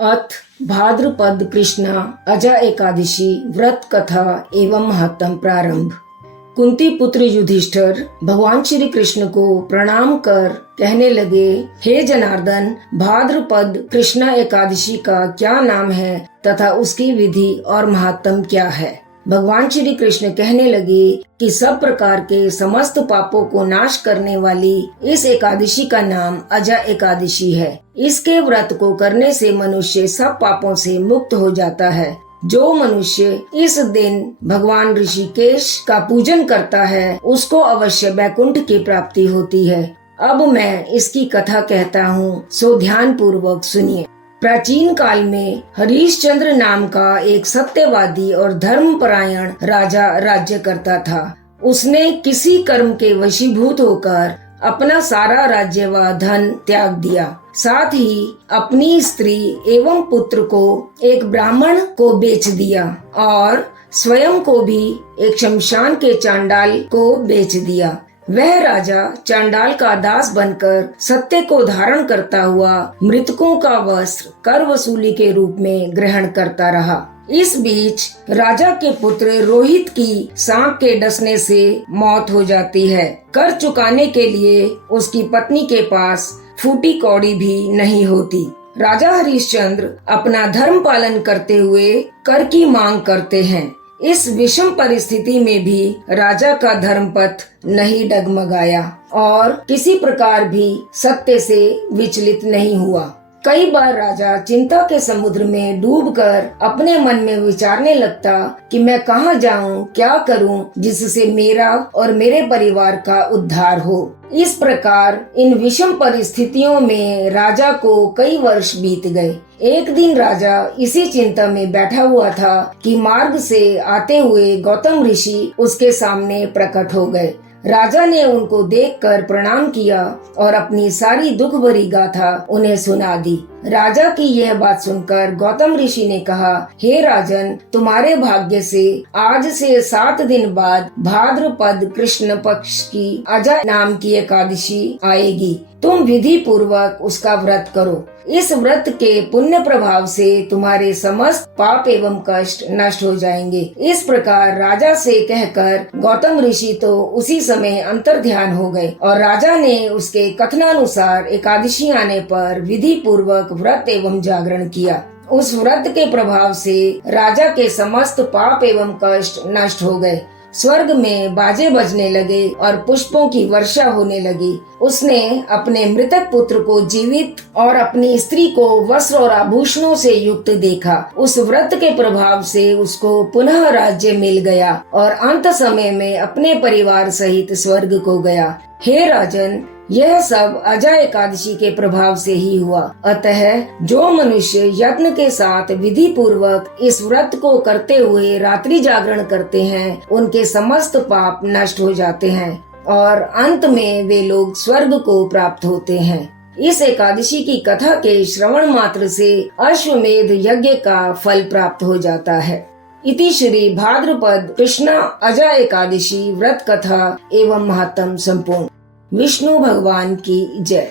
अथ भाद्रपद कृष्णा अजा एकादशी व्रत कथा एवं महत्तम प्रारंभ। कुंती पुत्र युधिष्ठिर भगवान श्री कृष्ण को प्रणाम कर कहने लगे, हे जनार्दन, भाद्रपद कृष्णा एकादशी का क्या नाम है तथा उसकी विधि और महत्तम क्या है। भगवान श्री कृष्ण कहने लगे कि सब प्रकार के समस्त पापों को नाश करने वाली इस एकादशी का नाम अजा एकादशी है। इसके व्रत को करने से मनुष्य सब पापों से मुक्त हो जाता है। जो मनुष्य इस दिन भगवान ऋषिकेश का पूजन करता है उसको अवश्य वैकुंठ की प्राप्ति होती है। अब मैं इसकी कथा कहता हूँ, सो ध्यान पूर्वक सुनिए। प्राचीन काल में हरिश्चंद्र नाम का एक सत्यवादी और धर्मपरायण राजा राज्य करता था। उसने किसी कर्म के वशीभूत होकर अपना सारा राज्य व धन त्याग दिया, साथ ही अपनी स्त्री एवं पुत्र को एक ब्राह्मण को बेच दिया और स्वयं को भी एक शमशान के चांडाल को बेच दिया। वह राजा चांडाल का दास बनकर सत्य को धारण करता हुआ मृतकों का वस्त्र कर वसूली के रूप में ग्रहण करता रहा। इस बीच राजा के पुत्र रोहित की सांप के डसने से मौत हो जाती है। कर चुकाने के लिए उसकी पत्नी के पास फूटी कौड़ी भी नहीं होती। राजा हरिश्चंद्र अपना धर्म पालन करते हुए कर की मांग करते हैं। इस विषम परिस्थिति में भी राजा का धर्मपथ नहीं डगमगाया और किसी प्रकार भी सत्य से विचलित नहीं हुआ। कई बार राजा चिंता के समुद्र में डूबकर अपने मन में विचारने लगता कि मैं कहाँ जाऊँ, क्या करूँ जिससे मेरा और मेरे परिवार का उद्धार हो। इस प्रकार इन विषम परिस्थितियों में राजा को कई वर्ष बीत गए। एक दिन राजा इसी चिंता में बैठा हुआ था कि मार्ग से आते हुए गौतम ऋषि उसके सामने प्रकट हो गए। राजा ने उनको देखकर प्रणाम किया और अपनी सारी दुख भरी गाथा उन्हें सुना दी। राजा की यह बात सुनकर गौतम ऋषि ने कहा, हे राजन, तुम्हारे भाग्य से आज से 7 दिन बाद भाद्रपद कृष्ण पक्ष की अजा नाम की एकादशी आएगी। तुम विधि पूर्वक उसका व्रत करो। इस व्रत के पुण्य प्रभाव से तुम्हारे समस्त पाप एवं कष्ट नष्ट हो जाएंगे। इस प्रकार राजा से कहकर गौतम ऋषि तो उसी समय अंतर ध्यान हो गए और राजा ने उसके कथनानुसार एकादशी आने पर विधि पूर्वक व्रत एवं जागरण किया। उस व्रत के प्रभाव से राजा के समस्त पाप एवं कष्ट नष्ट हो गए। स्वर्ग में बाजे बजने लगे और पुष्पों की वर्षा होने लगी। उसने अपने मृतक पुत्र को जीवित और अपनी स्त्री को वस्त्र और आभूषणों से युक्त देखा। उस व्रत के प्रभाव से उसको पुनः राज्य मिल गया और अंत समय में अपने परिवार सहित स्वर्ग को गया। हे राजन, यह सब अजा एकादशी के प्रभाव से ही हुआ। अतः जो मनुष्य यत्न के साथ विधि पूर्वक इस व्रत को करते हुए रात्रि जागरण करते हैं, उनके समस्त पाप नष्ट हो जाते हैं और अंत में वे लोग स्वर्ग को प्राप्त होते हैं। इस एकादशी की कथा के श्रवण मात्र से अश्वमेध यज्ञ का फल प्राप्त हो जाता है। इति श्री भाद्रपद कृष्णा अजा एकादशी व्रत कथा एवं महत्तम संपूर्ण। विष्णु भगवान की जय।